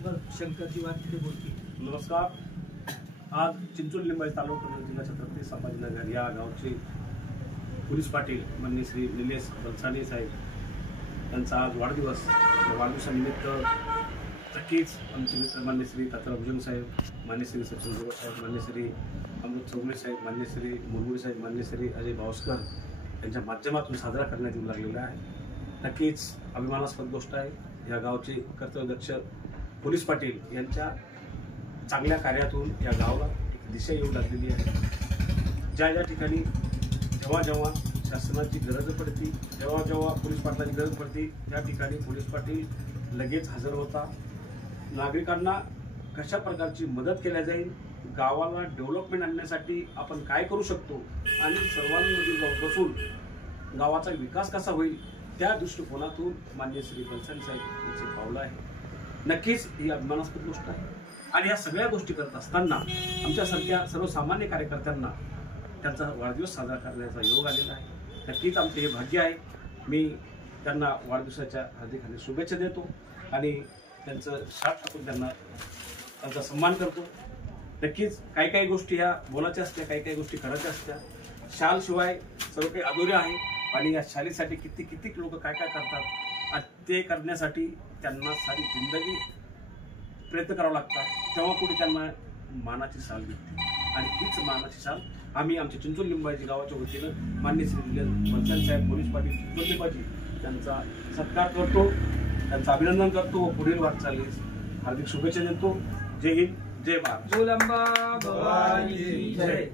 शंकरजी वाटते बोलते। नमस्कार। आज चिंचोली लिंबाई तालुका जिल्हा छत्रपती संभाजीनगर या गावचे पोलीस पाटील माननीय श्री निलेश बलसाने साहेब यांचा आज वाढदिवस। वाढदिवसानिमित्त नक्कीच आमचे मित्र मान्य श्री तात्याराव भुजंग साहेब, मान्य श्री सचिन जोग साहेब, मान्य श्री अमृत चौगुले साहेब, मान्य श्री मुरगुडे साहेब, मान्य श्री अजय भावस्कर यांच्या माध्यमातून साजरा करण्यात येऊ लागलेला आहे। नक्कीच अभिमानास्पद गोष्ट आहे। या गावचे कर्तव्यदक्ष पोलीस पाटील यांच्या चांगल्या कार्यातून या गावाला एक दिशा येऊ लागलेली आहे। ज्या ज्या ठिकाणी जेव्हा जेव्हा शासनाची गरज पडते, जेव्हा जेव्हा पोलीस पाटलाची गरज पडते, त्या ठिकाणी पोलीस पाटील लगेच हजर होता। नागरिकांना कशा प्रकारची मदत केली जाईल, गावाला डेव्हलपमेंट आणण्यासाठी आपण काय करू शकतो आणि सर्वांमध्ये बसून गावाचा विकास कसा होईल, त्या दृष्टिकोनातून मान्य श्री बलसाने साहेब यांचे पावलं आहे। नक्कीच ही अभिमानास्पद गोष्ट आहे आणि या सगळ्या गोष्टी करत असताना आमच्यासारख्या सर्वसामान्य कार्यकर्त्यांना त्यांचा वाढदिवस साजरा करण्याचा योग आलेला आहे। नक्कीच आमचे हे भाग्य आहे। मी त्यांना वाढदिवसाच्या हार्दिक हार्दिक शुभेच्छा देतो आणि त्यांचं शाट टाकून त्यांचा सन्मान करतो। नक्कीच काही काही गोष्टी ह्या बोलायच्या असत्या, काही काही गोष्टी करायच्या असत्या। शाल शिवाय सर्व काही अधुरे आहे आणि या शालीसाठी किती लोक काय काय करतात आणि ते करण्यासाठी त्यांना सारी जिंदगी प्रयत्न करावा लागतात, तेव्हा कुठे त्यांना मानाची शाल भेटते आणि हीच मानाची शाल आम्ही आमच्या चिंचोली लिंबाजी गावाच्या वतीनं मान्य श्री बलसाने साहेब पोलीस पाटील चिंचोली लिंबाजी त्यांचा सत्कार करतो, त्यांचं अभिनंदन करतो व पुढील वाटचालीस हार्दिक शुभेच्छा देतो। जय हिंद, जय भारत। जय.